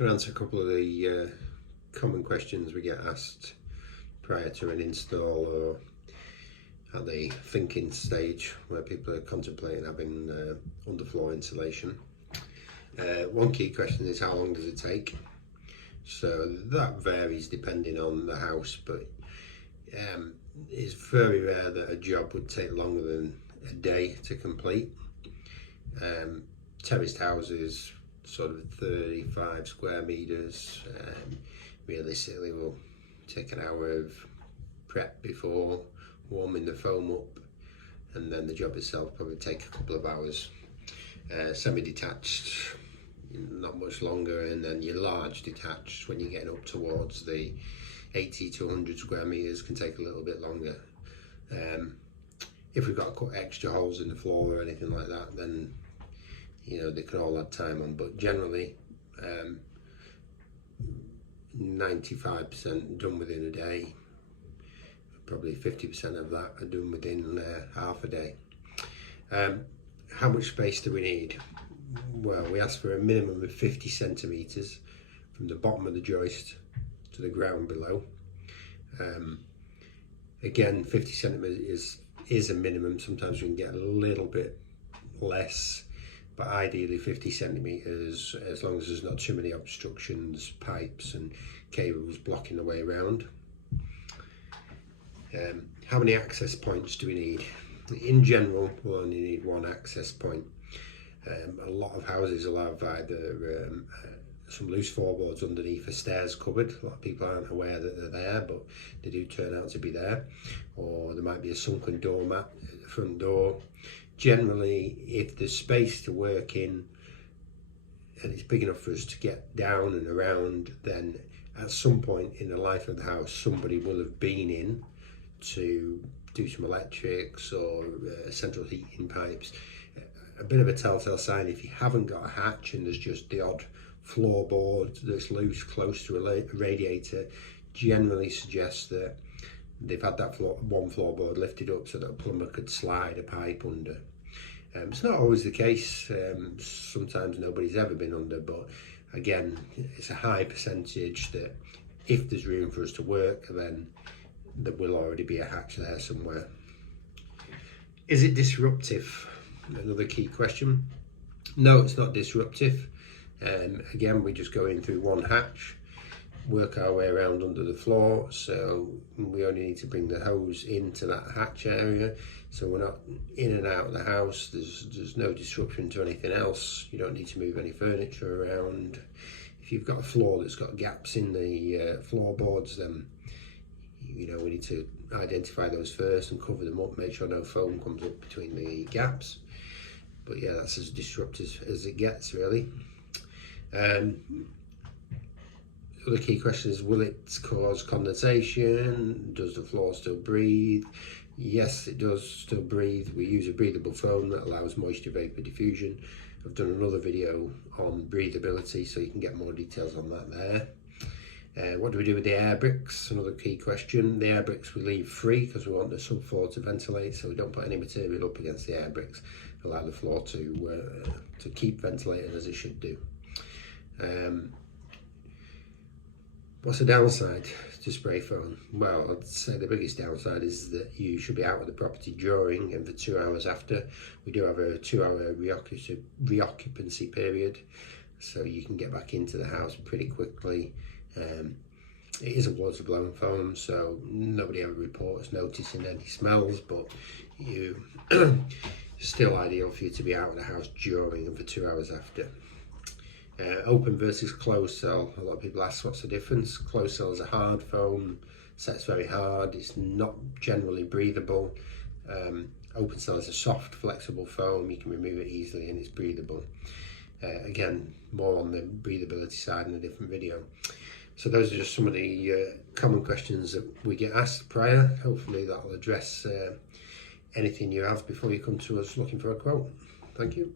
I'll answer a couple of the common questions we get asked prior to an install or at the thinking stage where people are contemplating having underfloor insulation. One key question is, how long does it take? So that varies depending on the house, but it's very rare that a job would take longer than a day to complete. Terraced houses, sort of 35 square meters, realistically will take an hour of prep before warming the foam up, and then the job itself probably take a couple of hours. Semi-detached, not much longer, and then your large detached, when you're getting up towards the 80 to 100 square meters, can take a little bit longer. If we've got to cut extra holes in the floor or anything like that, then they can all add time on, but generally 95% done within a day. Probably 50% of that are done within half a day. How much space do we need? Well, we ask for a minimum of 50 centimeters from the bottom of the joist to the ground below. Again, 50 centimeters is a minimum. Sometimes we can get a little bit less, but ideally 50 centimeters, as long as there's not too many obstructions, pipes and cables blocking the way around. How many access points do we need? In general, we'll only need one access point. A lot of houses will have either some loose floorboards underneath a stairs cupboard. A lot of people aren't aware that they're there, but they do turn out to be there. Or there might be a sunken doormat at the front door. Generally, if there's space to work in and it's big enough for us to get down and around, then at some point in the life of the house, somebody will have been in to do some electrics or central heating pipes. A bit of a telltale sign if you haven't got a hatch and there's just the odd floorboard that's loose close to a radiator, generally suggests that they've had that one floorboard lifted up so that a plumber could slide a pipe under. It's not always the case. Sometimes nobody's ever been under, but again, it's a high percentage that if there's room for us to work, then there will already be a hatch there somewhere. Is it disruptive? Another key question. No, it's not disruptive. Again, we just go in through one hatch, work our way around under the floor, so we only need to bring the hose into that hatch area, so we're not in and out of the house. There's no disruption to anything else. You don't need to move any furniture around. If you've got a floor that's got gaps in the floorboards, then we need to identify those first and cover them up, make sure no foam comes up between the gaps. But yeah, that's as disruptive as it gets, really. Other key question is, will it cause condensation? Does the floor still breathe? Yes, it does still breathe. We use a breathable foam that allows moisture vapor diffusion. I've done another video on breathability, so you can get more details on that there. What do we do with the air bricks? Another key question. The air bricks we leave free because we want the subfloor to ventilate, so we don't put any material up against the air bricks. Allow the floor to keep ventilated as it should do. What's the downside to spray foam? Well, I'd say the biggest downside is that you should be out of the property during and for 2 hours after. We do have a 2-hour reoccupancy period, so you can get back into the house pretty quickly. It is a water-blown foam, so nobody ever reports noticing any smells, but it's still ideal for you to be out of the house during and for 2 hours after. Open versus closed cell. A lot of people ask what's the difference. Closed cell is a hard foam, sets very hard, it's not generally breathable. Open cell is a soft, flexible foam, you can remove it easily and it's breathable. Again, more on the breathability side in a different video. So those are just some of the common questions that we get asked prior. Hopefully that will address anything you have before you come to us looking for a quote. Thank you.